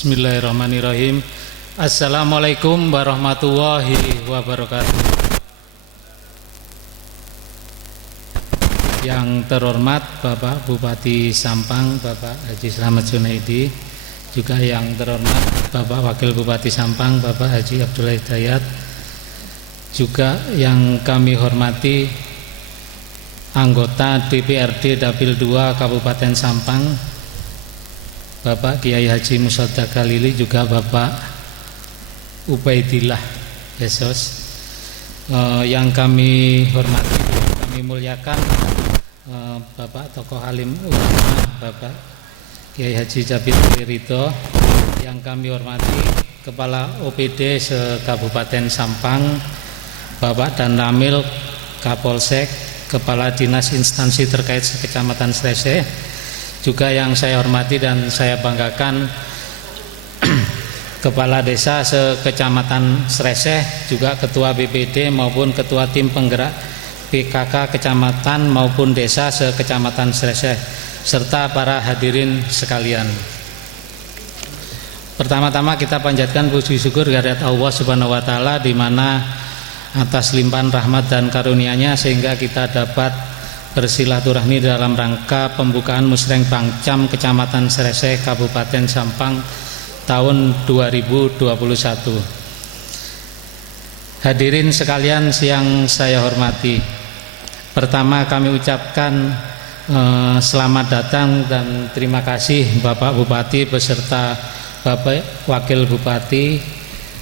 Bismillahirrahmanirrahim. Assalamualaikum warahmatullahi wabarakatuh. Yang terhormat Bapak Bupati Sampang, Bapak Haji Slamet Junaidi, juga yang terhormat Bapak Wakil Bupati Sampang, Bapak Haji Abdullah Hidayat, juga yang kami hormati anggota DPRD Dapil 2 Kabupaten Sampang, Bapak Kiai Haji Musaddiq Khalili, juga Bapak Ubaidillah Yesus, yang kami hormati, kami muliakan Bapak Tokoh Alim Ulama, Bapak Kiai Haji Jabir Ridho, yang kami hormati Kepala OPD se-Kabupaten Sampang, Bapak Dan Ramil Kapolsek, Kepala Dinas Instansi terkait Kecamatan Sreseh, juga yang saya hormati dan saya banggakan Kepala Desa se-Kecamatan Sreseh, juga Ketua BPD maupun Ketua Tim Penggerak PKK Kecamatan maupun Desa se-Kecamatan Sreseh, serta para hadirin sekalian. Pertama-tama kita panjatkan puji syukur kehadirat Allah Subhanahu wa taala, di mana atas limpahan rahmat dan karunia-Nya sehingga kita dapat bersilaturahmi dalam rangka pembukaan Musreng Bangcam Kecamatan Sreseh Kabupaten Sampang tahun 2021. Hadirin sekalian yang saya hormati, pertama kami ucapkan selamat datang dan terima kasih Bapak Bupati beserta Bapak Wakil Bupati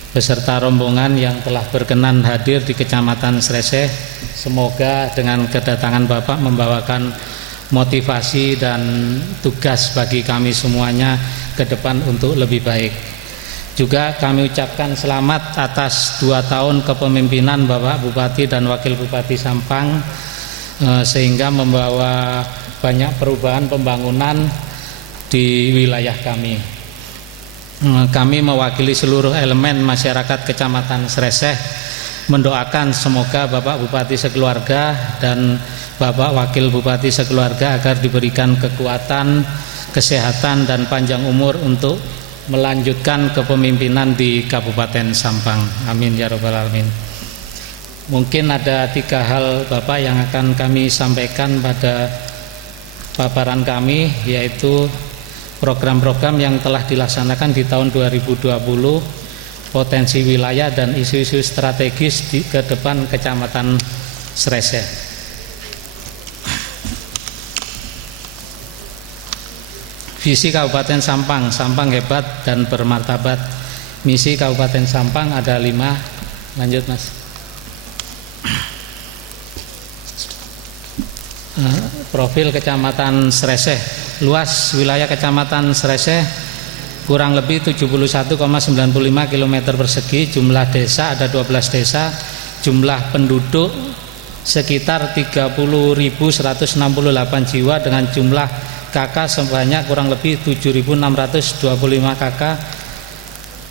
beserta rombongan yang telah berkenan hadir di Kecamatan Sreseh. Semoga dengan kedatangan Bapak membawakan motivasi dan tugas bagi kami semuanya ke depan untuk lebih baik. Juga kami ucapkan selamat atas 2 tahun kepemimpinan Bapak Bupati dan Wakil Bupati Sampang, sehingga membawa banyak perubahan pembangunan di wilayah kami. Kami mewakili seluruh elemen masyarakat Kecamatan Sreseh mendoakan semoga Bapak Bupati sekeluarga dan Bapak Wakil Bupati sekeluarga agar diberikan kekuatan, kesehatan dan panjang umur untuk melanjutkan kepemimpinan di Kabupaten Sampang. Amin ya rabbal alamin. Mungkin ada 3 hal Bapak yang akan kami sampaikan pada paparan kami, yaitu program-program yang telah dilaksanakan di tahun 2020, potensi wilayah dan isu-isu strategis di ke depan Kecamatan Sreseh. Visi Kabupaten Sampang, Sampang hebat dan bermartabat. Misi Kabupaten Sampang ada 5. Lanjut Mas. Profil Kecamatan Sreseh. Luas wilayah Kecamatan Sreseh kurang lebih 71,95 km persegi. Jumlah desa ada 12 desa. Jumlah penduduk sekitar 30.168 jiwa dengan jumlah KK sebanyak kurang lebih 7.625 KK.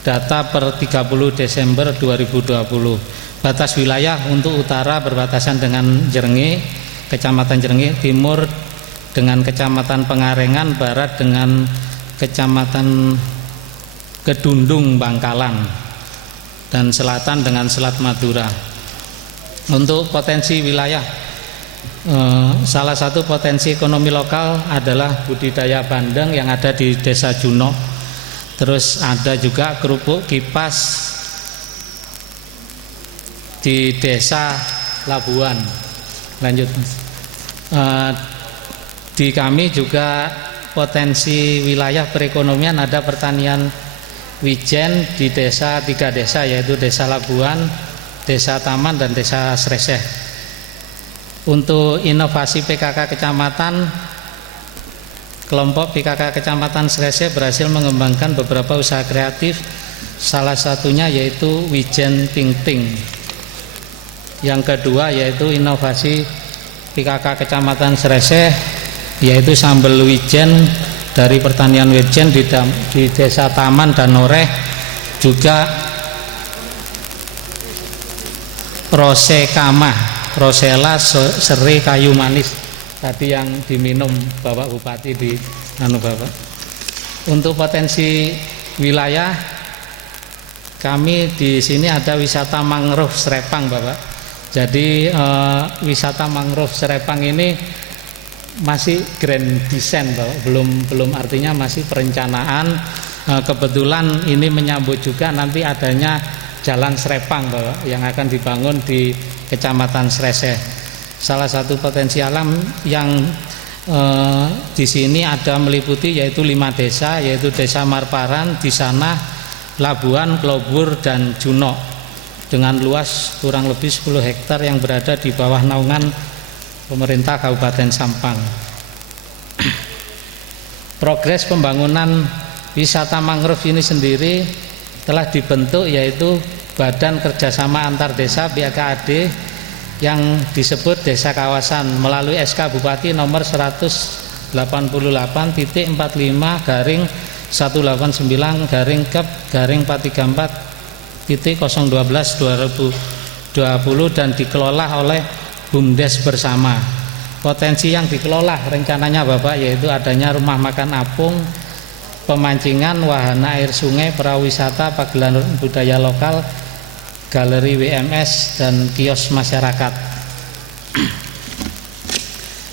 Data per 30 Desember 2020. Batas wilayah untuk utara berbatasan dengan Jernge, Kecamatan Jernge, timur dengan Kecamatan Pengarengan, barat dengan Kecamatan Kedundung Bangkalan, dan selatan dengan Selat Madura. Untuk potensi wilayah, salah satu potensi ekonomi lokal adalah budidaya bandeng yang ada di Desa Juno. Terus ada juga kerupuk kipas di Desa Labuan. Lanjut. Di kami juga potensi wilayah perekonomian ada pertanian wijen di 3 desa, yaitu Desa Labuan, Desa Taman dan Desa Sreseh. Untuk inovasi PKK Kecamatan, kelompok PKK Kecamatan Sreseh berhasil mengembangkan beberapa usaha kreatif, salah satunya yaitu wijen ting ting. Yang kedua yaitu inovasi PKK Kecamatan Sreseh, yaitu sambal wijen dari pertanian wijen di Desa Taman dan Noreh, juga rose kamah, rosella serai kayu manis tadi yang diminum Bapak Bupati di Bapak. Untuk potensi wilayah kami di sini ada wisata mangrove Serepang, Bapak. Jadi wisata mangrove Serepang ini masih grand design, Bapak. Belum artinya masih perencanaan. Kebetulan ini menyambut juga nanti adanya Jalan Serepang, Bapak, yang akan dibangun di Kecamatan Sreseh. Salah satu potensi alam yang di sini ada meliputi yaitu 5 desa, yaitu Desa Marparan, di sana Labuan, Klobur, dan Junok, dengan luas kurang lebih 10 hektar yang berada di bawah naungan pemerintah Kabupaten Sampang. Progres pembangunan wisata mangrove ini sendiri telah dibentuk, yaitu Badan Kerjasama Antar Desa BKAD yang disebut Desa Kawasan melalui SK Bupati nomor 188/189/Kep/434.012/2020 dan dikelola oleh BUMDes bersama. Potensi yang dikelola rencananya, Bapak, yaitu adanya rumah makan apung, pemancingan, wahana air sungai, perahu wisata, pagelaran budaya lokal, galeri WMS, dan kios masyarakat.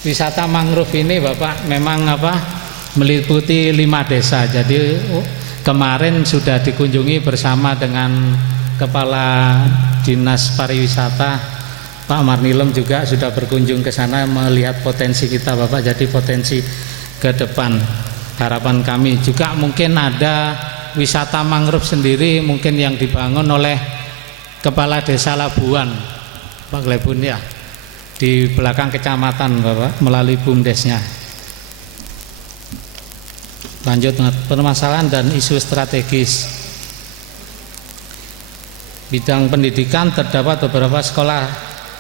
Wisata mangrove ini, Bapak, memang meliputi 5 desa. Jadi kemarin sudah dikunjungi bersama dengan Kepala Dinas Pariwisata Pak Marnilem, juga sudah berkunjung ke sana melihat potensi kita, Bapak. Jadi potensi ke depan harapan kami juga mungkin ada wisata mangrove sendiri mungkin yang dibangun oleh Kepala Desa Labuan, Pak Glebun, ya, di belakang kecamatan, Bapak, melalui BUMDesnya. Lanjut, permasalahan dan isu strategis. Bidang pendidikan, terdapat beberapa sekolah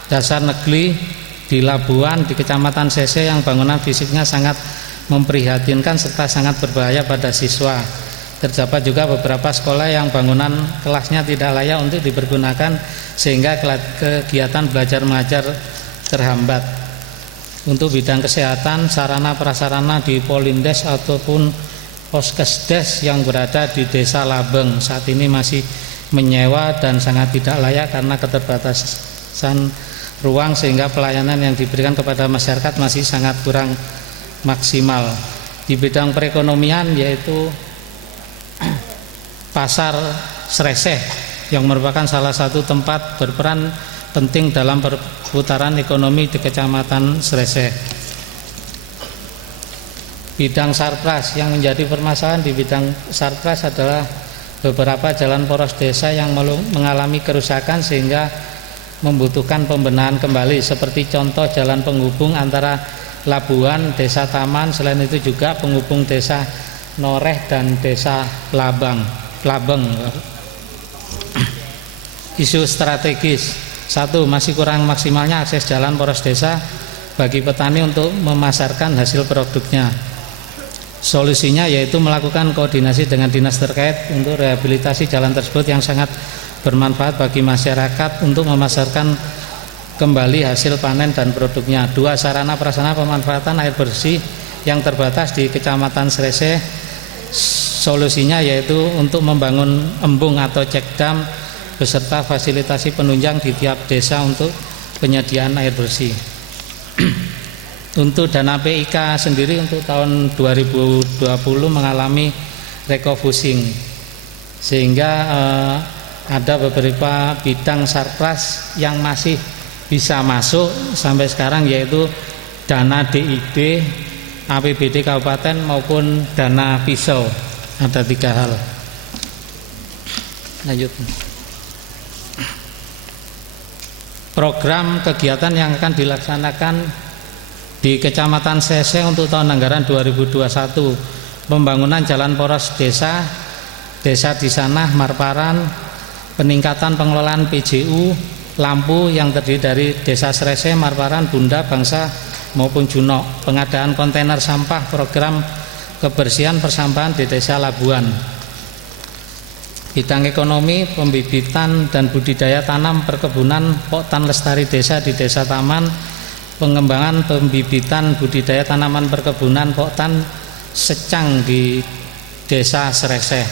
dasar negeri di Labuan, di Kecamatan Sreseh yang bangunan fisiknya sangat memprihatinkan serta sangat berbahaya pada siswa. Terdapat juga beberapa sekolah yang bangunan kelasnya tidak layak untuk dipergunakan sehingga kegiatan belajar mengajar terhambat. Untuk bidang kesehatan, sarana prasarana di Polindes ataupun Poskesdes yang berada di Desa Labeng saat ini masih menyewa dan sangat tidak layak karena keterbatasan ruang, sehingga pelayanan yang diberikan kepada masyarakat masih sangat kurang maksimal. Di bidang perekonomian, yaitu Pasar Sreseh yang merupakan salah satu tempat berperan penting dalam perputaran ekonomi di Kecamatan Sreseh. Bidang sarpras, yang menjadi permasalahan di bidang sarpras adalah beberapa jalan poros desa yang mengalami kerusakan sehingga membutuhkan pembenahan kembali, seperti contoh jalan penghubung antara Labuan, Desa Taman, selain itu juga penghubung Desa Noreh dan Desa Labeng. Isu strategis. 1. Masih kurang maksimalnya akses jalan poros desa bagi petani untuk memasarkan hasil produknya. Solusinya yaitu melakukan koordinasi dengan dinas terkait untuk rehabilitasi jalan tersebut yang sangat bermanfaat bagi masyarakat untuk memasarkan kembali hasil panen dan produknya. 2. Sarana prasarana pemanfaatan air bersih yang terbatas di Kecamatan Sreseh. Solusinya yaitu untuk membangun embung atau cek dam beserta fasilitasi penunjang di tiap desa untuk penyediaan air bersih. Untuk dana PIK sendiri untuk tahun 2020 mengalami recofusing, sehingga ada beberapa bidang sarpras yang masih bisa masuk sampai sekarang, yaitu dana DID, APBD Kabupaten maupun dana pisau. Ada 3 hal. Lanjut. Program kegiatan yang akan dilaksanakan di Kecamatan Sreseh untuk tahun anggaran 2021: pembangunan jalan poros desa di sana Marparan, peningkatan pengelolaan PJU lampu yang terdiri dari Desa Sreseh, Marparan, Bunda, Bangsa maupun Junok, pengadaan kontainer sampah, program kebersihan persampahan di Desa Labuan. Bidang ekonomi, pembibitan dan budidaya tanam, perkebunan, poktan lestari desa di Desa Taman, pengembangan pembibitan budidaya tanaman perkebunan poktan secang di Desa Sreseh.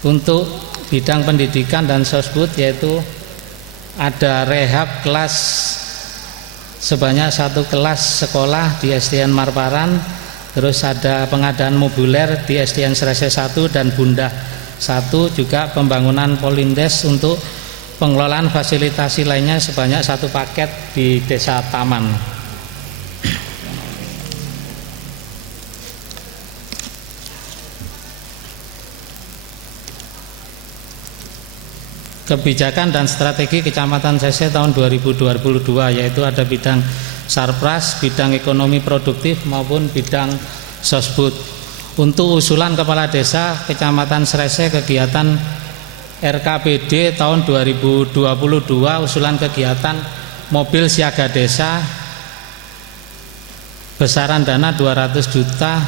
Untuk bidang pendidikan dan sosbud, yaitu ada rehab kelas sebanyak 1 kelas sekolah di SDN Marparan, terus ada pengadaan mobiler di SDN Srese 1 dan Bunda 1, juga pembangunan Polindes untuk pengelolaan fasilitasi lainnya sebanyak 1 paket di Desa Taman. Kebijakan dan strategi Kecamatan Srese tahun 2022, yaitu ada bidang Sarpras, bidang ekonomi produktif maupun bidang sosbud. Untuk usulan Kepala Desa Kecamatan Srese kegiatan RKPD tahun 2022, usulan kegiatan mobil siaga desa, besaran dana 200 juta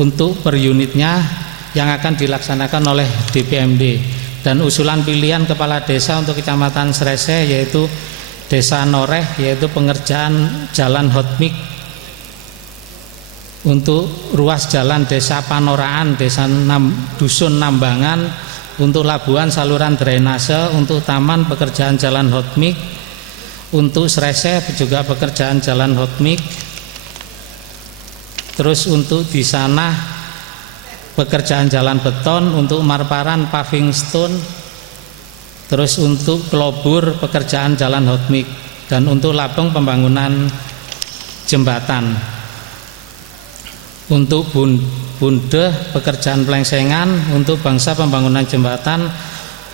untuk per unitnya yang akan dilaksanakan oleh DPMD. Dan usulan pilihan kepala desa untuk Kecamatan Srese yaitu Desa Noreh, yaitu pengerjaan jalan hotmik untuk ruas jalan Desa Panoraan, Dusun Nambangan, untuk labuan saluran drainase, untuk taman pekerjaan jalan hotmik, untuk Srese juga pekerjaan jalan hotmik. Terus untuk di sana pekerjaan jalan beton, untuk Marparan paving stone, terus untuk Klobur pekerjaan jalan hotmik, dan untuk Labeng pembangunan jembatan. Untuk Bunde pekerjaan pelengsengan, untuk Bangsa pembangunan jembatan,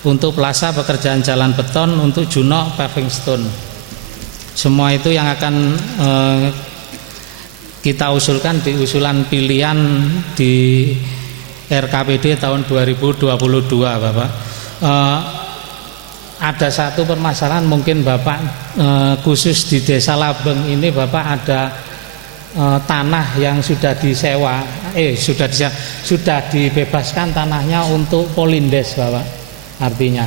untuk Plasa pekerjaan jalan beton, untuk Juno paving stone. Semua itu yang akan kita usulkan di usulan pilihan di RKPD tahun 2022, Bapak. Ada satu permasalahan mungkin Bapak, khusus di Desa Labeng ini Bapak ada tanah yang sudah disewa, sudah dibebaskan tanahnya untuk Polindes, Bapak. Artinya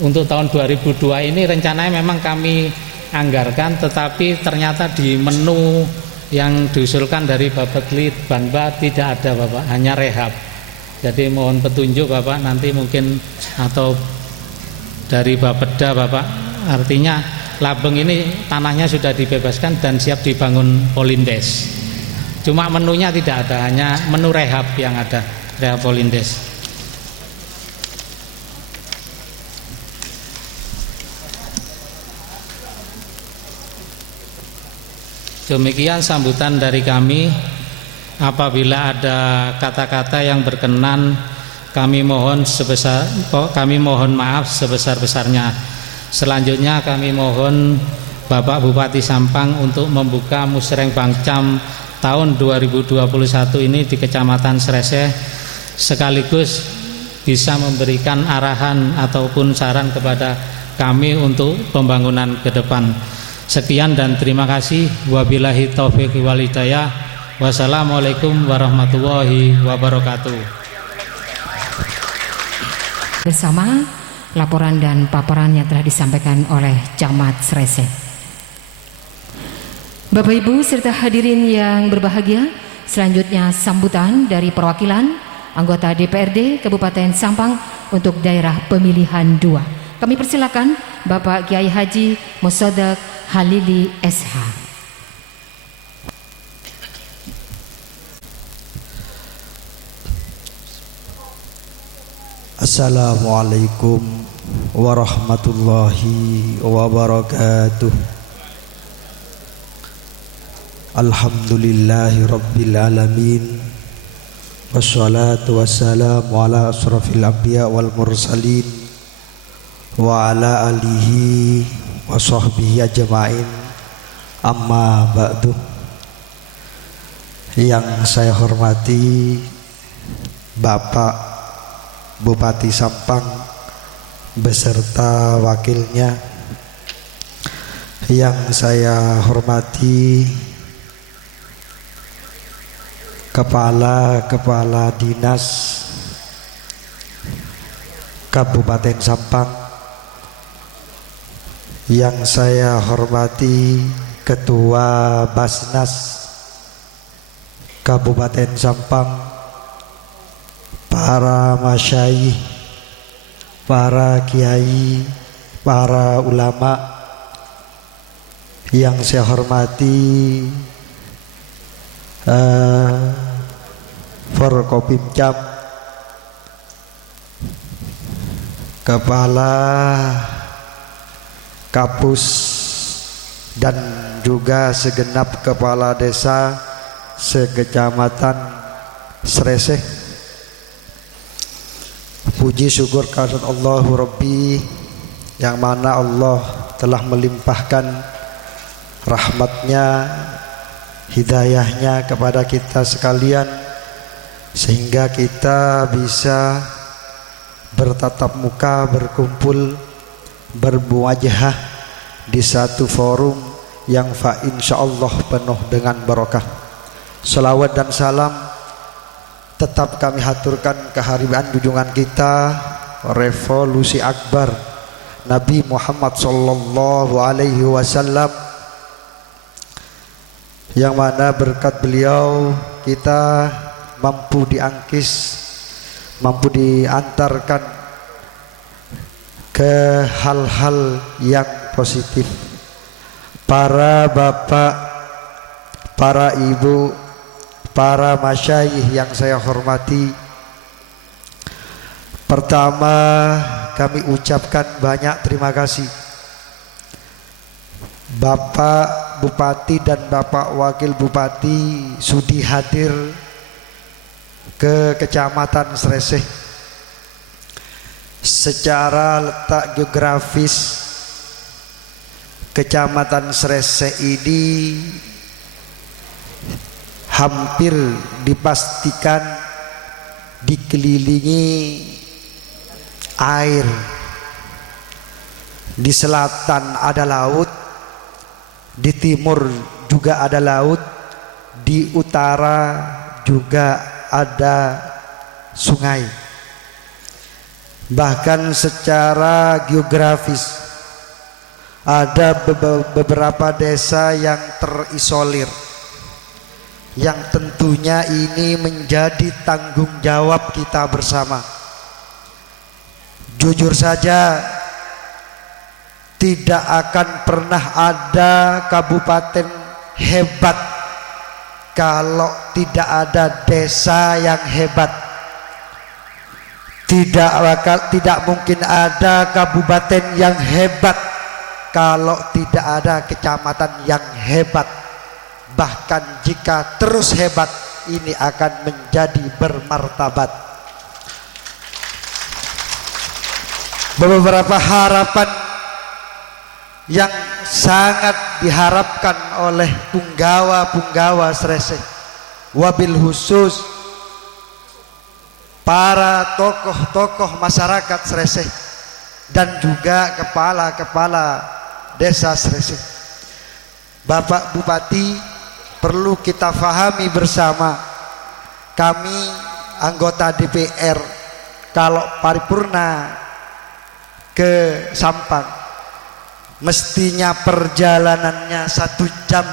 untuk tahun 2002 ini rencananya memang kami anggarkan, tetapi ternyata di menu yang diusulkan dari Bapaklit Banba tidak ada, Bapak, hanya rehab. Jadi mohon petunjuk Bapak nanti mungkin, atau dari Bapeda, Bapak. Artinya Labeng ini tanahnya sudah dibebaskan dan siap dibangun Polindes. Cuma menunya tidak ada, hanya menu rehab yang ada, rehab Polindes. Demikian sambutan dari kami. Apabila ada kata-kata yang berkenan, kami mohon maaf sebesar-besarnya. Selanjutnya kami mohon Bapak Bupati Sampang untuk membuka Musreng Bangcam tahun 2021 ini di Kecamatan Srese, sekaligus bisa memberikan arahan ataupun saran kepada kami untuk pembangunan ke depan. Sekian dan terima kasih. Wabillahi taufiq wal hidayah. Wassalamualaikum warahmatullahi wabarakatuh. Bersama laporan dan paparan yang telah disampaikan oleh Camat Srese. Bapak Ibu serta hadirin yang berbahagia, selanjutnya sambutan dari perwakilan anggota DPRD Kabupaten Sampang untuk daerah pemilihan 2. Kami persilakan Bapak Kiai Haji Musaddiq Halili SH. Assalamualaikum warahmatullahi wabarakatuh. Alhamdulillahi rabbil alamin, wassalatu wassalamu ala asrafil anbiya wal mursalin wa ala alihi wa sahbihi ajma'in, amma ba'du. Yang saya hormati Bapak Bupati Sampang beserta wakilnya, yang saya hormati Kepala Dinas Kabupaten Sampang, yang saya hormati Ketua Basnas Kabupaten Sampang, para masyayikh, para kiai, para ulama yang saya hormati, Forkopimcam, Kepala Kapus dan juga segenap kepala desa sekecamatan Sreseh. Puji syukur kehadirat Allahu Rabbi, yang mana Allah telah melimpahkan rahmatnya, hidayahnya kepada kita sekalian, sehingga kita bisa bertatap muka, berkumpul, bermuajahah di satu forum yang insyaallah penuh dengan barokah. Salawat dan salam tetap kami haturkan kehadiran junjungan kita, revolusi akbar Nabi Muhammad sallallahu alaihi wasallam, yang mana berkat beliau kita mampu diangkis, mampu diantarkan ke hal-hal yang positif. Para bapak, para ibu, para masyayikh yang saya hormati, pertama kami ucapkan banyak terima kasih Bapak Bupati dan Bapak Wakil Bupati sudi hadir ke Kecamatan Sreseh. Secara letak geografis, Kecamatan Sreseh ini hampir dipastikan dikelilingi air. Di selatan ada laut, di timur juga ada laut, di utara juga ada sungai. Bahkan secara geografis ada beberapa desa yang terisolir, yang tentunya ini menjadi tanggung jawab kita bersama. Jujur saja, tidak akan pernah ada kabupaten hebat kalau tidak ada desa yang hebat. Tidak mungkin ada kabupaten yang hebat kalau tidak ada kecamatan yang hebat. Bahkan jika terus hebat, ini akan menjadi bermartabat. Beberapa harapan yang sangat diharapkan oleh punggawa-punggawa Sreseh, wabil khusus para tokoh-tokoh masyarakat Sreseh dan juga kepala-kepala desa Sreseh. Bapak Bupati, perlu kita fahami bersama, kami anggota DPR kalau paripurna ke Sampang mestinya perjalanannya 1 jam,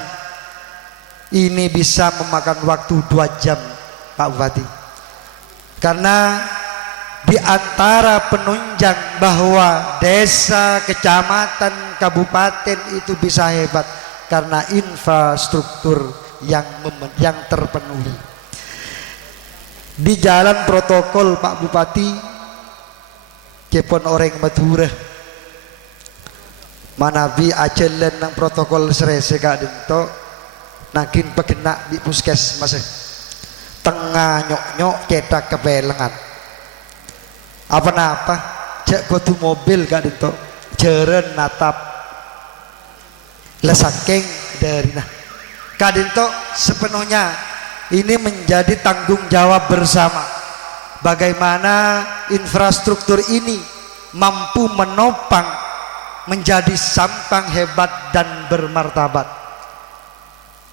ini bisa memakan waktu 2 jam Pak Bupati. Karena di antara penunjang bahwa desa, kecamatan, kabupaten itu bisa hebat karena infrastruktur yang terpenuhi. Di jalan protokol Pak Bupati, kepon orang Madura, manabi acelen nang protokol Sreseh kak dento, nakin pekena di puskesmas tengah nyok-nyok cetak kebelengan. Apa-apa cek kotu mobil kak dento, jeren natap lesakeng dari nah kak dento. Sepenuhnya ini menjadi tanggung jawab bersama, bagaimana infrastruktur ini mampu menopang menjadi Sampang hebat dan bermartabat.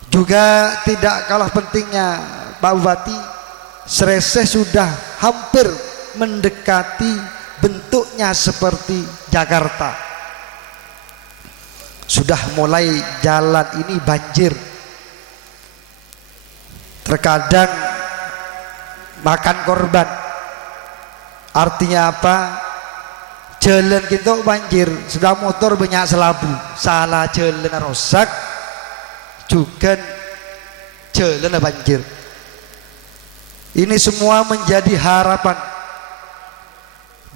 Juga tidak kalah pentingnya Pak Bupati, Sreseh sudah hampir mendekati bentuknya seperti Jakarta. Sudah mulai jalan ini banjir, terkadang makan korban. Artinya apa? Jalan kita banjir, sudah motor banyak selabu, salah jalan rusak, juga jalan banjir. Ini semua menjadi harapan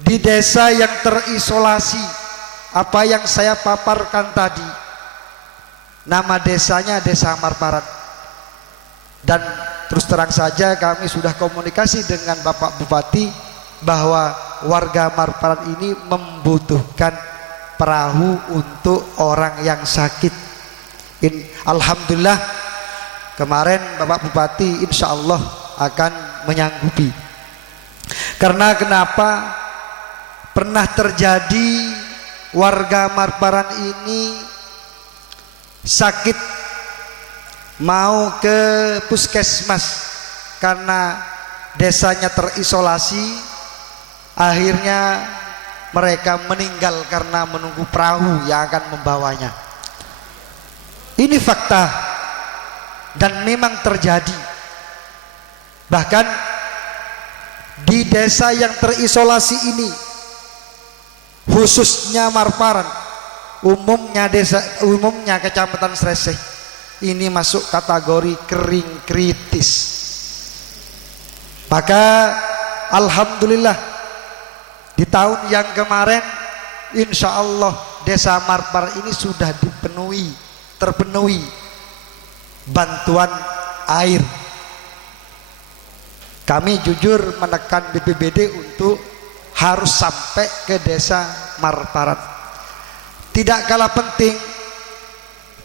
di desa yang terisolasi. Apa yang saya paparkan tadi, nama desanya Desa Marparan, dan terus terang saja kami sudah komunikasi dengan Bapak Bupati bahwa warga Marparan ini membutuhkan perahu untuk orang yang sakit. Alhamdulillah kemarin Bapak Bupati insya Allah akan menyanggupi. Karena kenapa? Pernah terjadi warga Marparan ini sakit mau ke puskesmas karena desanya terisolasi, akhirnya mereka meninggal karena menunggu perahu yang akan membawanya. Ini fakta dan memang terjadi. Bahkan di desa yang terisolasi ini, khususnya Marparan, umumnya Kecamatan Sreseh ini masuk kategori kering kritis. Maka alhamdulillah di tahun yang kemarin insya Allah Desa Marparan ini sudah terpenuhi bantuan air. Kami jujur menekan BPBD untuk harus sampai ke Desa Marparan. Tidak kalah penting,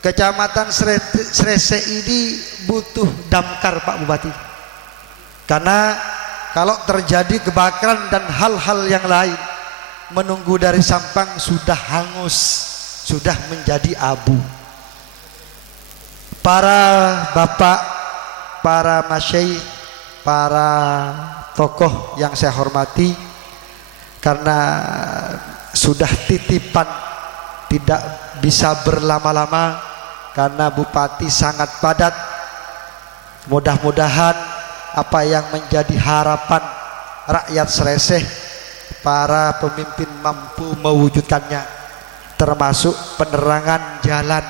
Kecamatan Sreseh ini butuh damkar Pak Bupati. Karena kalau terjadi kebakaran dan hal-hal yang lain, menunggu dari Sampang sudah hangus, sudah menjadi abu. Para bapak, para masyayikh, para tokoh yang saya hormati, karena sudah titipan tidak bisa berlama-lama karena Bupati sangat padat. Mudah-mudahan apa yang menjadi harapan rakyat Sreseh, para pemimpin mampu mewujudkannya, termasuk penerangan jalan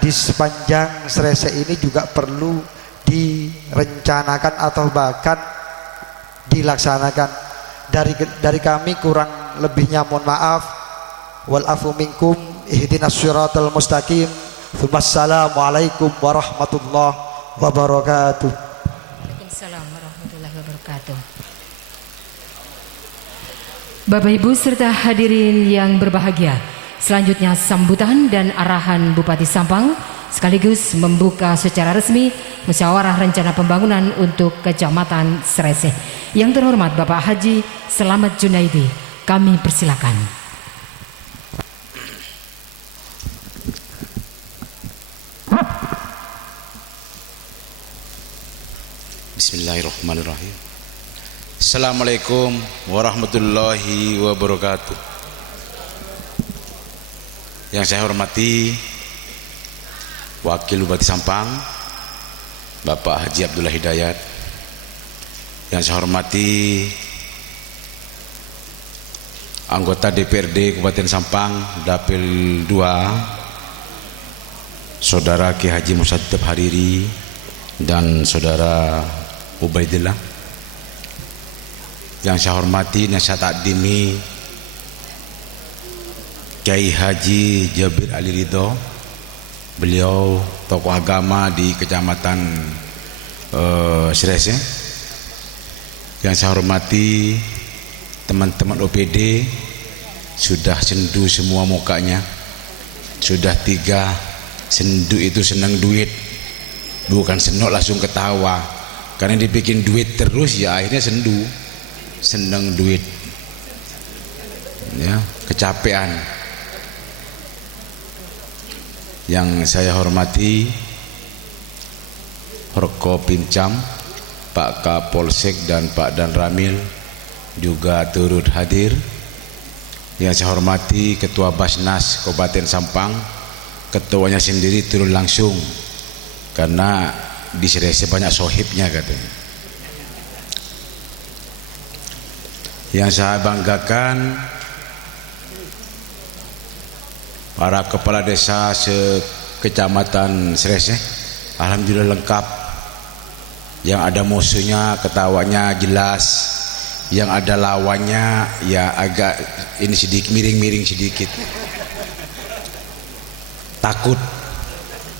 di sepanjang Sreseh ini juga perlu direncanakan atau bahkan dilaksanakan. Dari kami kurang lebihnya mohon maaf. Wal afu minkum, ihdinas siratal mustaqim. Wassalamualaikum warahmatullahi wabarakatuh. Waalaikumsalam warahmatullahi wabarakatuh. Bapak Ibu serta hadirin yang berbahagia, selanjutnya sambutan dan arahan Bupati Sampang sekaligus membuka secara resmi musyawarah rencana pembangunan untuk Kecamatan Sreseh. Yang terhormat Bapak Haji Selamat Junaidi, kami persilakan. Bismillahirrahmanirrahim. Assalamualaikum warahmatullahi wabarakatuh. Yang saya hormati Wakil Bupati Sampang Bapak Haji Abdullah Hidayat, yang saya hormati anggota DPRD Kabupaten Sampang Dapil 2 Saudara Ki Haji Musaddab Hariri dan Saudara Ubaidillah, yang saya hormati dan saya takdimi Kiai Haji Jabir Ali Ridho, beliau tokoh agama di Kecamatan Sreseh. Yang saya hormati teman-teman OPD, sudah sendu semua mukanya, sudah 3 sendu itu senang duit, bukan senok langsung ketawa, karena dibikin duit terus ya akhirnya senang duit ya, kecapean. Yang saya hormati Forkopincam, Pak Kapolsek dan Pak Dan Ramil juga turut hadir. Yang saya hormati Ketua Basnas Kabupaten Sampang, ketuanya sendiri turun langsung karena di Sreseh banyak sohibnya katanya. Yang saya banggakan para kepala desa sekecamatan Sreseh, alhamdulillah lengkap. Yang ada musuhnya ketawanya jelas, yang ada lawannya ya agak ini sedikit miring-miring sedikit. Takut,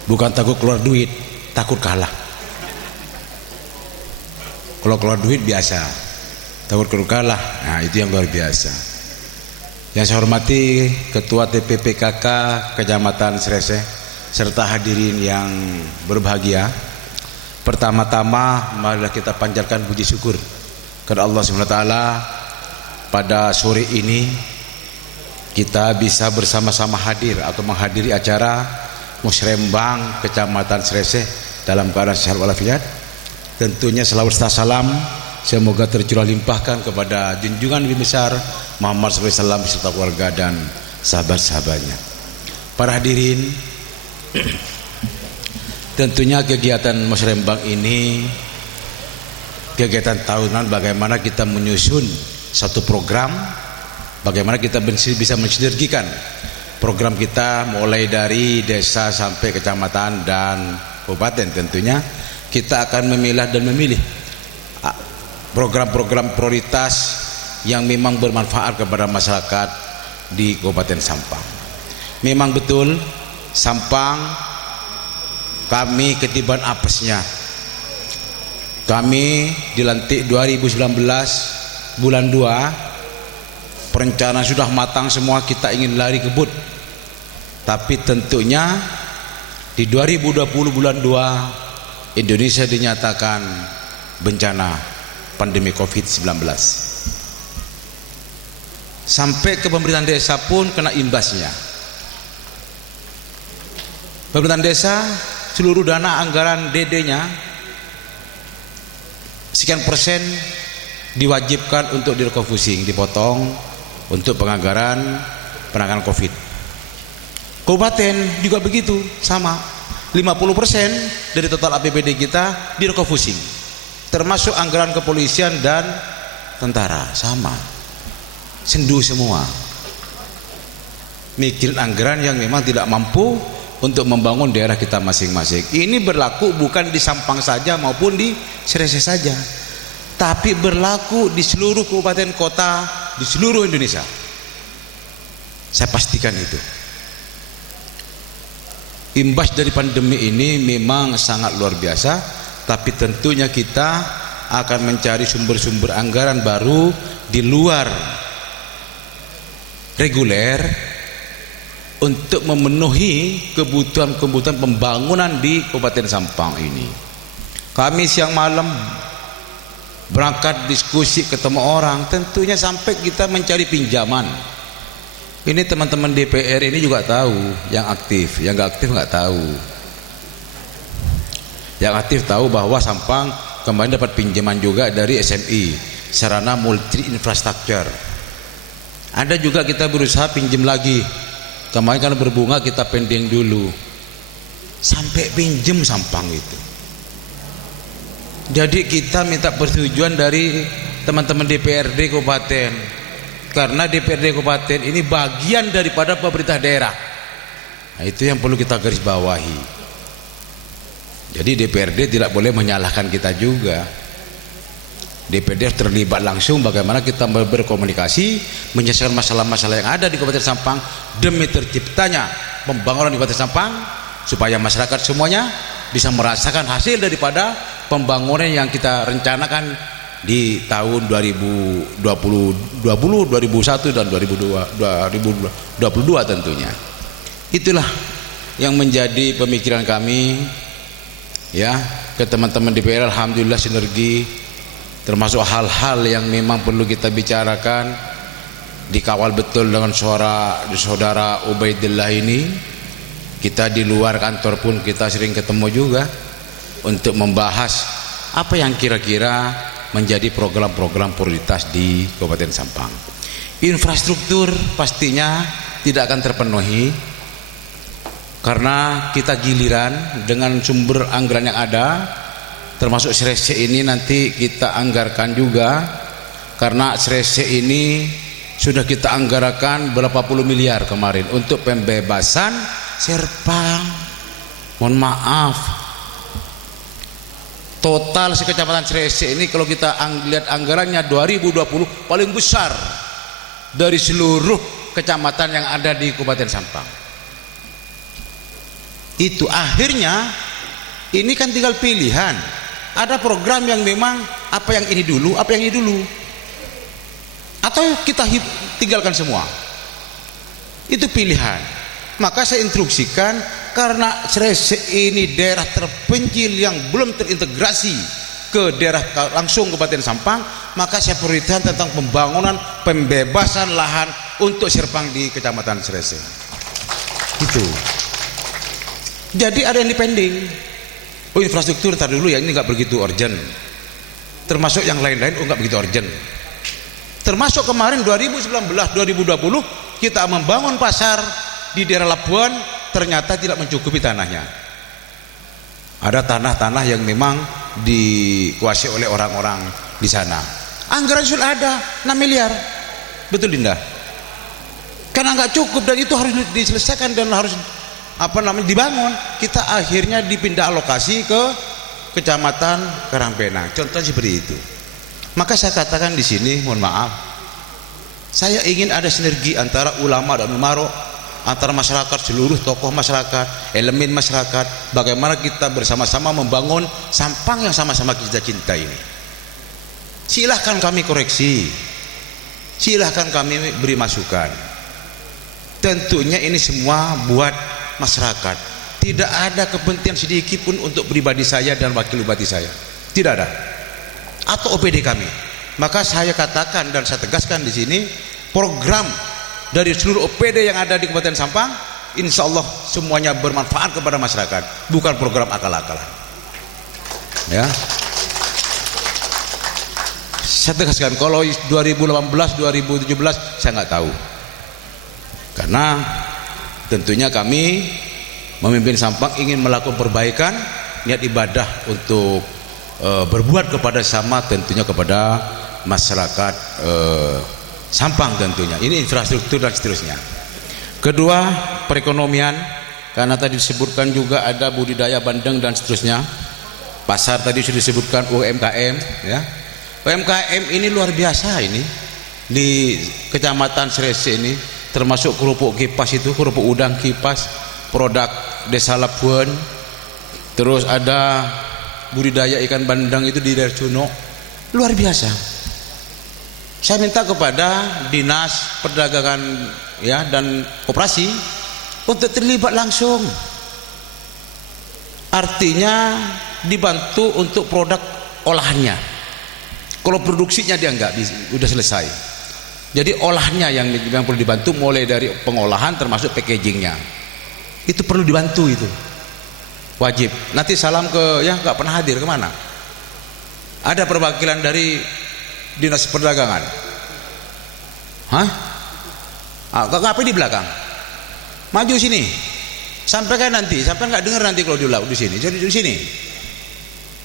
bukan takut keluar duit, takut kalah. Kalau keluar duit biasa, takut kalah, nah itu yang luar biasa. Yang saya hormati Ketua TPPKK Kecamatan Sreseh serta hadirin yang berbahagia. Pertama-tama marilah kita panjatkan puji syukur kepada Allah SWT. Pada sore ini kita bisa bersama-sama hadir atau menghadiri acara Musrembang Kecamatan Sreseh dalam keadaan sehat walafiat. Tentunya selawat serta salam semoga tercurah limpahkan kepada junjungan Nabi besar Muhammad SAW beserta keluarga dan sahabat-sahabatnya. Para hadirin, tentunya kegiatan Musrembang ini kegiatan tahunan bagaimana kita menyusun satu program, bagaimana kita bisa mensinergikan program kita mulai dari desa sampai kecamatan dan kabupaten. Tentunya kita akan memilah dan memilih program-program prioritas yang memang bermanfaat kepada masyarakat di Kabupaten Sampang. Memang betul Sampang kami ketiban apesnya. Kami dilantik 2019 bulan 2, perencanaan sudah matang semua, kita ingin lari kebut. Tapi tentunya di 2020 bulan 2 Indonesia dinyatakan bencana pandemi COVID-19. Sampai ke pemerintahan desa pun kena imbasnya. Pemerintahan desa seluruh dana anggaran DD-nya sekian persen diwajibkan untuk direfocusing, dipotong untuk penganggaran penanganan COVID. Kabupaten juga begitu, sama. 50% dari total APBD kita direfocusing, termasuk anggaran kepolisian dan tentara, sama. Sendu semua. Mikirin anggaran yang memang tidak mampu untuk membangun daerah kita masing-masing. Ini berlaku bukan di Sampang saja maupun di Sreseh saja, tapi berlaku di seluruh kabupaten kota di seluruh Indonesia. Saya pastikan itu. Imbas dari pandemi ini memang sangat luar biasa, tapi tentunya kita akan mencari sumber-sumber anggaran baru di luar reguler untuk memenuhi kebutuhan-kebutuhan pembangunan di Kabupaten Sampang ini. Kami siang malam berangkat diskusi ketemu orang, tentunya sampai kita mencari pinjaman. Ini teman-teman DPR ini juga tahu, yang aktif, yang nggak aktif nggak tahu. Yang aktif tahu bahwa Sampang kemarin dapat pinjaman juga dari SMI, sarana multi infrastruktur. Ada juga kita berusaha pinjam lagi. Kemarin kan berbunga kita pending dulu. Sampai pinjam Sampang itu. Jadi kita minta persetujuan dari teman-teman DPRD Kabupaten. Karena DPRD Kabupaten ini bagian daripada pemerintah daerah. Nah, itu yang perlu kita garis bawahi. Jadi DPRD tidak boleh menyalahkan kita juga. DPRD terlibat langsung bagaimana kita berkomunikasi menyelesaikan masalah-masalah yang ada di Kabupaten Sampang demi terciptanya pembangunan di Kabupaten Sampang, supaya masyarakat semuanya bisa merasakan hasil daripada pembangunan yang kita rencanakan di tahun 2020, 2021 dan 2022 tentunya. Itulah yang menjadi pemikiran kami ya ke teman-teman DPR. Alhamdulillah sinergi, termasuk hal-hal yang memang perlu kita bicarakan, dikawal betul dengan suara saudara Ubaidillah ini. Kita di luar kantor pun kita sering ketemu juga untuk membahas apa yang kira-kira menjadi program-program prioritas di Kabupaten Sampang. Infrastruktur pastinya tidak akan terpenuhi karena kita giliran dengan sumber anggaran yang ada, termasuk Sreseh ini nanti kita anggarkan juga karena Srese ini sudah kita anggarkan berapa puluh miliar kemarin untuk pembebasan Serpang. Mohon maaf, total sekecamatan Srese ini kalau kita lihat anggarannya 2020 paling besar dari seluruh kecamatan yang ada di Kabupaten Sampang. Itu akhirnya ini kan tinggal pilihan. Ada program yang memang apa yang ini dulu, apa yang ini dulu, atau kita tinggalkan semua. Itu pilihan. Maka saya instruksikan, karena Srese ini daerah terpencil yang belum terintegrasi ke daerah langsung Kabupaten Sampang, maka saya prioritaskan tentang pembangunan pembebasan lahan untuk Serpang di Kecamatan Srese. Itu. Jadi ada yang dipending. Oh, infrastruktur tar dulu ya, ini nggak begitu urgent. Termasuk yang lain-lain, oh nggak begitu urgent. Termasuk kemarin 2019 2020 kita membangun pasar di daerah Labuan, ternyata tidak mencukupi tanahnya. Ada tanah-tanah yang memang dikuasai oleh orang-orang di sana. Anggaran sudah ada 6 miliar, betul Dinda? Karena nggak cukup dan itu harus diselesaikan dan harus dibangun. Kita akhirnya dipindah alokasi ke Kecamatan Karangpenang. Contoh seperti itu. Maka saya katakan di sini, mohon maaf, saya ingin ada sinergi antara ulama dan umaro, antara masyarakat, seluruh tokoh masyarakat, elemen masyarakat, bagaimana kita bersama-sama membangun Sampang yang sama-sama kita cinta ini. Silahkan kami koreksi, silahkan kami beri masukan. Tentunya ini semua buat masyarakat. Tidak ada kepentingan sedikit pun untuk pribadi saya dan wakil bupati saya, tidak ada, atau OPD kami. Maka saya katakan dan saya tegaskan di sini, program dari seluruh OPD yang ada di Kabupaten Sampang, insya Allah semuanya bermanfaat kepada masyarakat, bukan program akal-akalan. Ya, saya tegaskan, kalau 2018 2017 saya nggak tahu, karena tentunya kami memimpin Sampang ingin melakukan perbaikan, niat ibadah untuk berbuat kepada sama, tentunya kepada masyarakat Sampang tentunya. Ini infrastruktur dan seterusnya. Kedua, perekonomian, karena tadi disebutkan juga ada budidaya bandeng dan seterusnya. Pasar tadi sudah disebutkan, UMKM ya. UMKM ini luar biasa ini di Kecamatan Srese ini, termasuk kerupuk kipas itu, kerupuk udang kipas, produk Desa Labuan, terus ada budidaya ikan bandeng itu di daerah Cuno, luar biasa. Saya minta kepada Dinas Perdagangan ya dan Koperasi untuk terlibat langsung, artinya dibantu untuk produk olahannya. Kalau produksinya dia enggak, udah selesai. Jadi olahnya yang perlu dibantu, mulai dari pengolahan termasuk packagingnya. Itu perlu dibantu, itu wajib. Nanti salam ke yang nggak pernah hadir, kemana? Ada perwakilan dari Dinas Perdagangan? Hah? Ngapain di belakang? Maju sini, sampaikan nanti. Sampai nggak dengar nanti kalau di sini. Jadi di sini.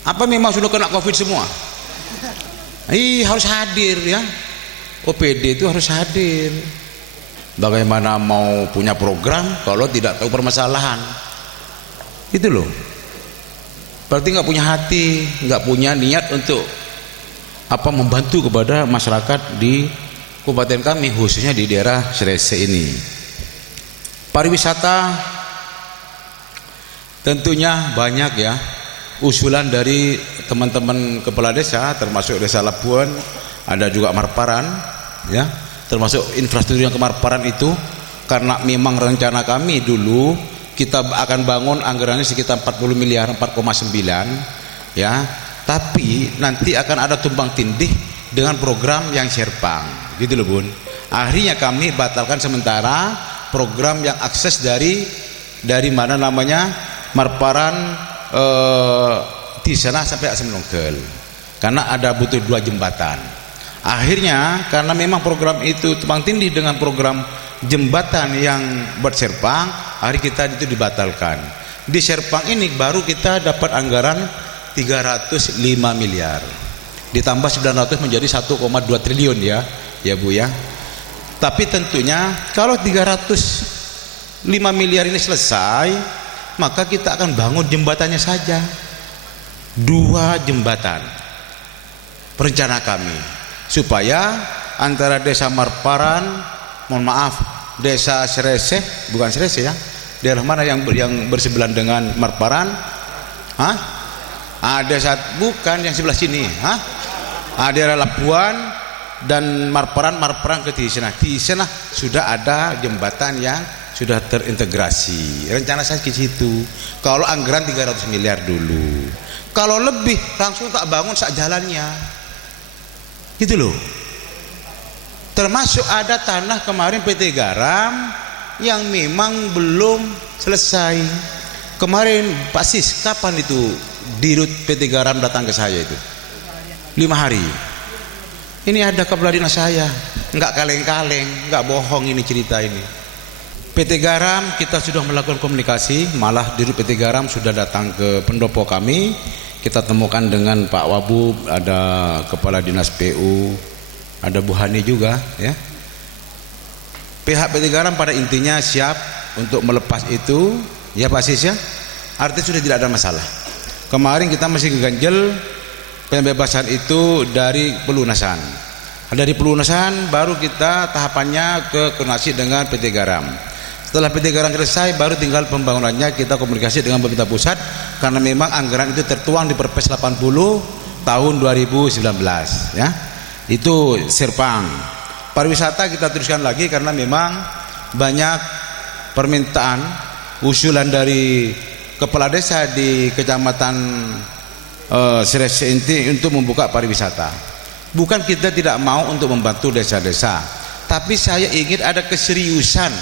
Apa memang sudah kena COVID semua? Harus hadir ya. OPD itu harus hadir. Bagaimana mau punya program kalau tidak tahu permasalahan? Itu loh. Berarti nggak punya hati, nggak punya niat untuk membantu kepada masyarakat di kabupaten kami, khususnya di daerah Srese ini. Pariwisata tentunya banyak ya usulan dari teman-teman kepala desa, termasuk Desa Labuan, ada juga Marparan ya. Termasuk infrastruktur yang Kemarparan itu, karena memang rencana kami dulu kita akan bangun anggarannya sekitar 40 miliar, 4,9 ya, tapi nanti akan ada tumpang tindih dengan program yang Serpang gitu loh Bun. Akhirnya kami batalkan sementara program yang akses dari mana namanya Marparan di sana sampai Asem Nongkel, karena ada butuh 2 jembatan. Akhirnya karena memang program itu tumpang tindih dengan program jembatan yang buat Serpang, hari kita itu dibatalkan. Di Serpang ini baru kita dapat anggaran 305 miliar. ditambah 900 menjadi 1,2 triliun ya Bu ya. Tapi tentunya kalau 305 miliar ini selesai, maka kita akan bangun jembatannya saja, 2 jembatan rencana kami, supaya antara desa Marparan, mohon maaf, desa Sereseh, bukan Sereseh ya, daerah mana yang bersebelahan dengan Marparan? Desa bukan yang sebelah sini, daerah Labuan dan Marparan ke Tisena. Tisena sudah ada jembatan yang sudah terintegrasi. Rencana saya ke situ. Kalau anggaran 300 miliar dulu. Kalau lebih langsung tak bangun sak jalannya. Gitu loh. Termasuk ada tanah kemarin PT Garam yang memang belum selesai. Kemarin Pak Sis, kapan itu Dirut PT Garam datang ke saya itu? 5 hari. Ini ada kepala dinas saya, nggak kaleng-kaleng, nggak bohong ini cerita ini. PT Garam kita sudah melakukan komunikasi, malah Dirut PT Garam sudah datang ke pendopo kami. Kita temukan dengan Pak Wabub, ada kepala dinas PU, ada Bu Hani juga ya. Pihak PT Garam pada intinya siap untuk melepas itu ya Pak Sis ya. Artinya sudah tidak ada masalah. Kemarin kita masih ganjel pembebasan itu dari pelunasan. Dari pelunasan baru kita tahapannya ke koordinasi dengan PT Garam. Setelah PT Garam selesai baru tinggal pembangunannya, kita komunikasi dengan pemerintah pusat karena memang anggaran itu tertuang di Perpres 80 tahun 2019 ya. Itu Serpang. Pariwisata kita teruskan lagi karena memang banyak permintaan usulan dari kepala desa di Kecamatan Sereseh inti untuk membuka pariwisata. Bukan kita tidak mau untuk membantu desa-desa, tapi saya ingin ada keseriusan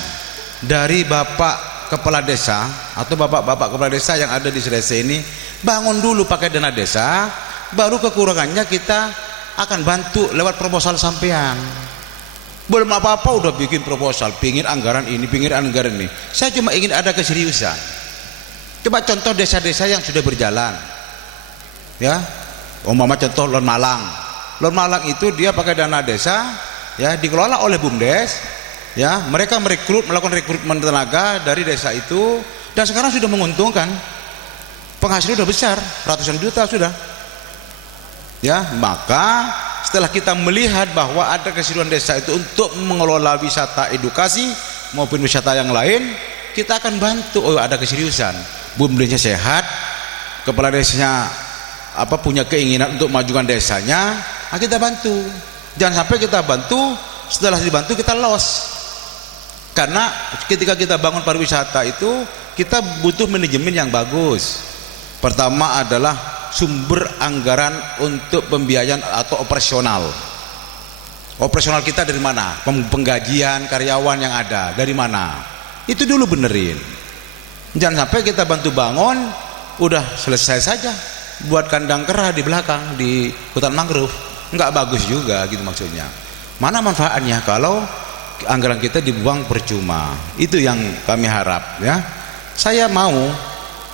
dari Bapak Kepala Desa atau Bapak-Bapak Kepala Desa yang ada di Sereseh ini. Bangun dulu pakai dana desa, baru kekurangannya kita akan bantu lewat proposal sampean. Belum apa-apa udah bikin proposal, pingin anggaran ini, pingin anggaran ini. Saya cuma ingin ada keseriusan. Coba contoh desa-desa yang sudah berjalan ya, umpama contoh Lon Malang. Lon Malang itu dia pakai dana desa ya, dikelola oleh BUMDes ya, mereka melakukan rekrutmen tenaga dari desa itu dan sekarang sudah menguntungkan, penghasilan sudah besar, ratusan juta sudah ya. Maka setelah kita melihat bahwa ada keseriusan desa itu untuk mengelola wisata edukasi maupun wisata yang lain, kita akan bantu. Oh, ada keseriusan, BUMDesnya sehat, kepala desanya punya keinginan untuk majukan desanya, kita bantu. Jangan sampai kita bantu, setelah dibantu kita loss. Karena ketika kita bangun pariwisata itu kita butuh manajemen yang bagus. Pertama adalah sumber anggaran untuk pembiayaan atau operasional. Operasional kita dari mana? Penggajian karyawan yang ada dari mana? Itu dulu benerin. Jangan sampai kita bantu bangun udah selesai saja, buat kandang kera di belakang di hutan mangrove, nggak bagus juga gitu maksudnya. Mana manfaatnya kalau anggaran kita dibuang percuma? Itu yang kami harap ya.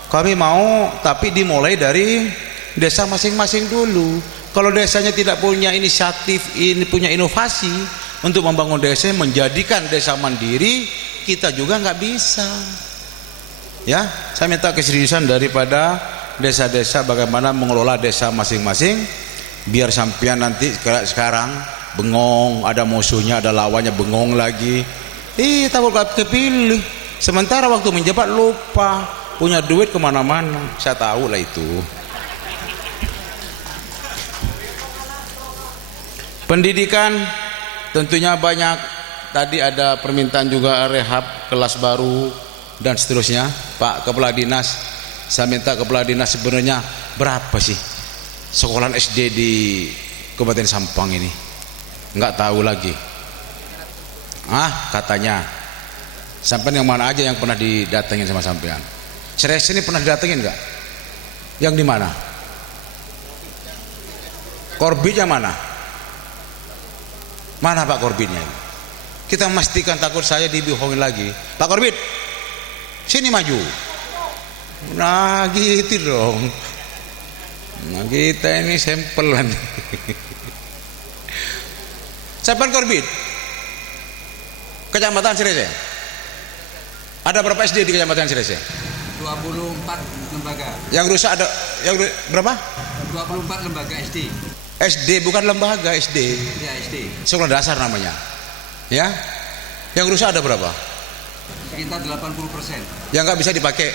Kami mau, tapi dimulai dari desa masing-masing dulu. Kalau desanya tidak punya inisiatif, punya inovasi untuk membangun desa, menjadikan desa mandiri, kita juga nggak bisa ya. Saya minta keseriusan daripada desa-desa bagaimana mengelola desa masing-masing, biar sampean nanti sekarang bengong, ada musuhnya, ada lawannya, bengong lagi. Takut gak kepilih. Sementara waktu menjabat lupa, punya duit kemana-mana. Saya tahu lah itu. Pendidikan tentunya banyak. Tadi ada permintaan juga rehab kelas baru dan seterusnya. Pak Kepala Dinas, saya minta Kepala Dinas sebenarnya berapa sih sekolah SD di Kabupaten Sampang ini? Nggak tahu lagi. Katanya sampean yang mana aja yang pernah didatengin sama sampean? Sereseh ini pernah didatengin nggak? Yang di mana? Korbitnya mana? Mana Pak Korbitnya? Kita memastikan, takut saya dibohongin lagi. Pak Korbit, sini maju. Nah gitu dong. Nah, kita ini sampelan. Sapan Korbit, Kecamatan Sirese. Ada berapa SD di Kecamatan Sirese? 24 lembaga. Yang rusak ada yang berapa? 24 lembaga SD. SD bukan lembaga SD. Ya, SD. Sekolah dasar namanya. Ya. Yang rusak ada berapa? Sekitar 80%. Yang nggak bisa dipakai?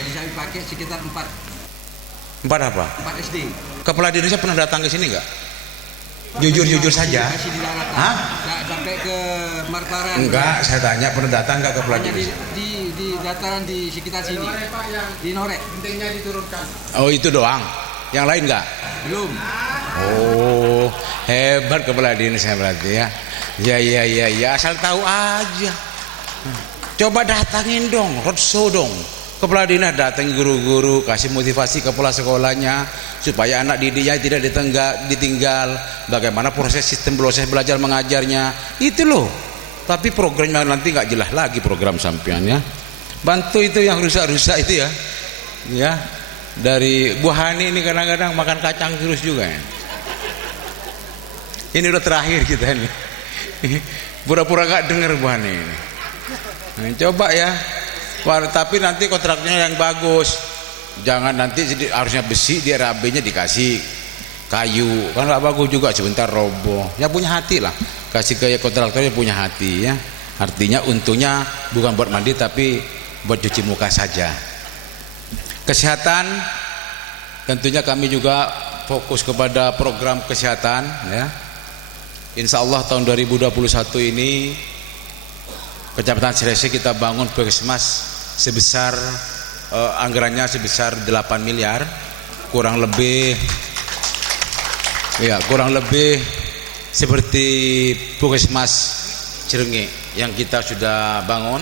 Jadi saya pakai sekitar 4 apa? 4 SD. Kepala dinasnya pernah datang ke sini nggak? Jujur saja. Masih di daratan. Hah? Nggak sampai ke Marparan. Enggak, saya tanya pernah datang nggak ke kepala Hanya dinas? di dataran di sekitar sini. Di Norek. Oh, itu doang. Yang lain nggak? Belum. Oh, hebat kepala dinasnya berarti ya. Ya, asal tahu aja. Coba datangin dong, roadshow dong. Kepala dinas datang guru-guru, kasih motivasi kepala sekolahnya supaya anak didiknya tidak ditinggal. Bagaimana proses belajar mengajarnya, itu loh. Tapi programnya nanti nggak jelas lagi program sampeannya. Bantu itu yang rusak-rusak itu ya. Ya, dari Bu Hani ini kadang-kadang makan kacang terus juga ya. Ini udah terakhir kita nih. Pura-pura nggak dengar Bu Hani ini. Nah, coba ya. Tapi nanti kontraknya yang bagus, jangan nanti harusnya besi di RAB-nya dikasih kayu, kan nggak bagus juga, sebentar roboh. Ya punya hati lah, kasih ke kontraktornya punya hati ya. Artinya untungnya bukan buat mandi tapi buat cuci muka saja. Kesehatan tentunya kami juga fokus kepada program kesehatan ya. Insya Allah tahun 2021 ini Kecamatan Sirese kita bangun puskesmas sebesar anggarannya sebesar 8 miliar, kurang lebih seperti puskesmas Cirenge yang kita sudah bangun,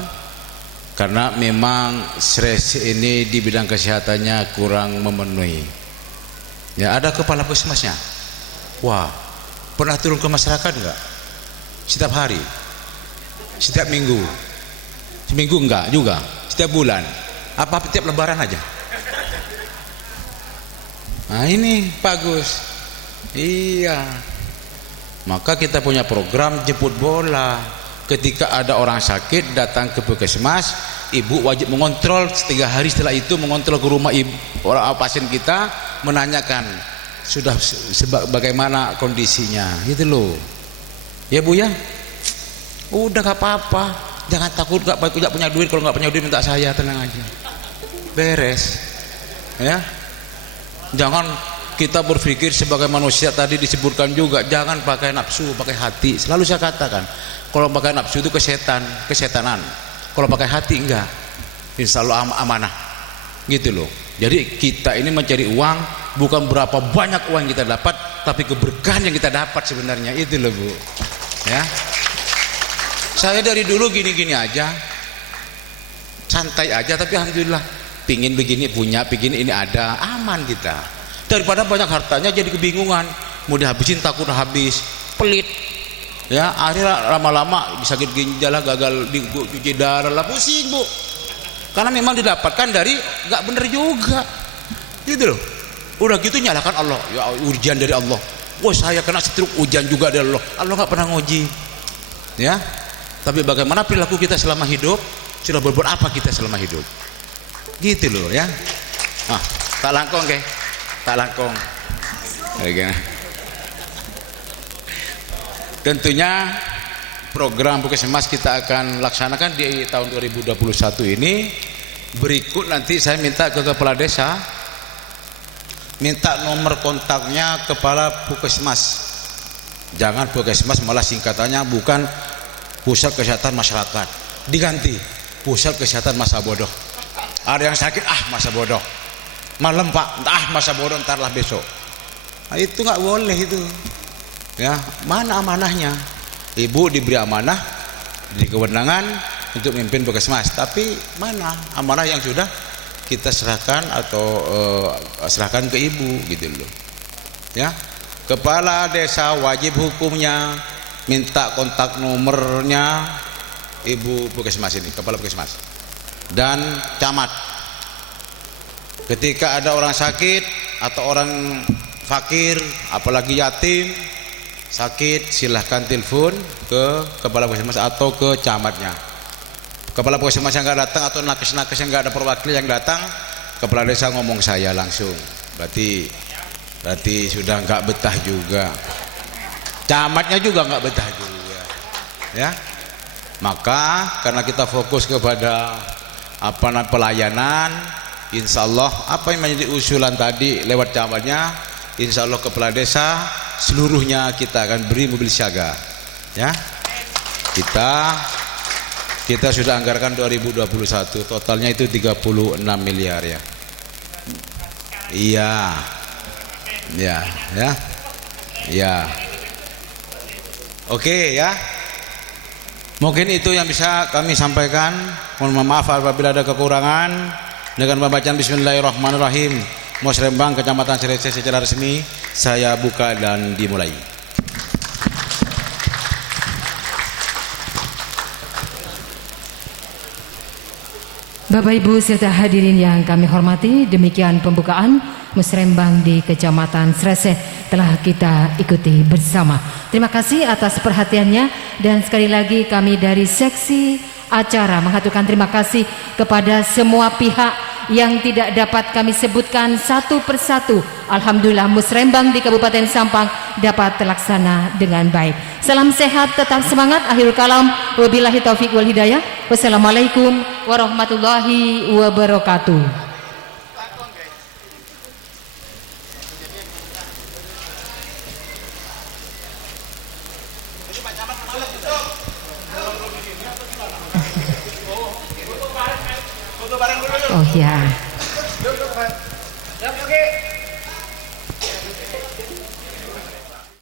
karena memang Sirese ini di bidang kesehatannya kurang memenuhi. Ya, ada kepala puskesmasnya. Wah, pernah turun ke masyarakat enggak? Setiap hari? Setiap minggu? Seminggu enggak juga? Setiap bulan? Apa setiap lebaran aja? Nah ini bagus. Iya. Maka kita punya program jemput bola. Ketika ada orang sakit datang ke puskesmas, ibu wajib mengontrol 3 hari setelah itu, mengontrol ke rumah ibu orang pasien kita, menanyakan sudah bagaimana kondisinya, gitu loh. Ya Bu ya. Udah gak apa-apa, jangan takut gak punya duit. Kalau gak punya duit minta saya, tenang aja, beres ya. Jangan kita berpikir sebagai manusia, tadi disebutkan juga jangan pakai nafsu, pakai hati. Selalu saya katakan, kalau pakai nafsu itu kesetanan. Kalau pakai hati enggak, insya Allah amanah gitu loh. Jadi kita ini mencari uang bukan berapa banyak uang yang kita dapat, tapi keberkahan yang kita dapat sebenarnya, itu loh Bu ya. Saya dari dulu gini-gini aja, santai aja, tapi alhamdulillah pingin begini punya, pingin ini ada, aman kita. Daripada banyak hartanya jadi kebingungan, mau dihabisin takut habis, pelit ya. Akhirnya lama-lama sakit ginjal lah, gagal di cuci darah lah, pusing Bu, karena memang didapatkan dari nggak bener juga gitu loh. Udah gitu nyalakan Allah, ya ujian dari Allah. Wah saya kena stroke, ujian juga dari Allah. Allah nggak pernah nguji ya. Tapi bagaimana perilaku kita selama hidup, sudah berbuat apa kita selama hidup, gitu loh ya. Ah, tak langkong ke, tak langkong. Tentunya program puskesmas kita akan laksanakan di tahun 2021 ini. Berikut nanti saya minta ke kepala desa, minta nomor kontaknya kepala puskesmas. Jangan puskesmas malah singkatannya bukan Pusat Kesehatan Masyarakat, diganti Pusat Kesehatan Masa Bodoh. Ada yang sakit, masa bodoh. Malam Pak, masa bodoh, entarlah besok. Nah, itu nggak boleh itu ya. Mana amanahnya? Ibu diberi amanah, di kewenangan untuk memimpin puskesmas, tapi mana amanah yang sudah kita serahkan atau serahkan ke ibu, gitu loh ya. Kepala desa wajib hukumnya minta kontak nomornya ibu puskesmas ini, kepala puskesmas dan camat. Ketika ada orang sakit, atau orang fakir, apalagi yatim, sakit, silahkan telepon ke kepala puskesmas atau ke camatnya. Kepala puskesmas yang nggak datang atau nakes-nakes yang nggak ada perwakilan yang datang, kepala desa ngomong saya langsung. Berarti sudah nggak betah juga. Camatnya juga nggak betah juga, ya. Maka karena kita fokus kepada pelayanan, insya Allah apa yang menjadi usulan tadi lewat camatnya, insya Allah kepala desa seluruhnya kita akan beri mobil siaga, ya. Kita sudah anggarkan 2021, totalnya itu 36 miliar ya. Iya, ya. Oke ya. Mungkin itu yang bisa kami sampaikan. Mohon maaf apabila ada kekurangan. Dengan pembacaan Bismillahirrahmanirrahim, Musrembang Kecamatan Srese secara resmi saya buka dan dimulai. Bapak Ibu serta hadirin yang kami hormati, demikian pembukaan Musrembang di Kecamatan Srese telah kita ikuti bersama. Terima kasih atas perhatiannya, dan sekali lagi kami dari seksi acara mengaturkan terima kasih kepada semua pihak yang tidak dapat kami sebutkan satu persatu. Alhamdulillah Musrembang di Kabupaten Sampang dapat terlaksana dengan baik. Salam sehat, tetap semangat. Akhirul kalam, wabillahi taufik wal hidayah. Wassalamualaikum warahmatullahi wabarakatuh. Oh ya.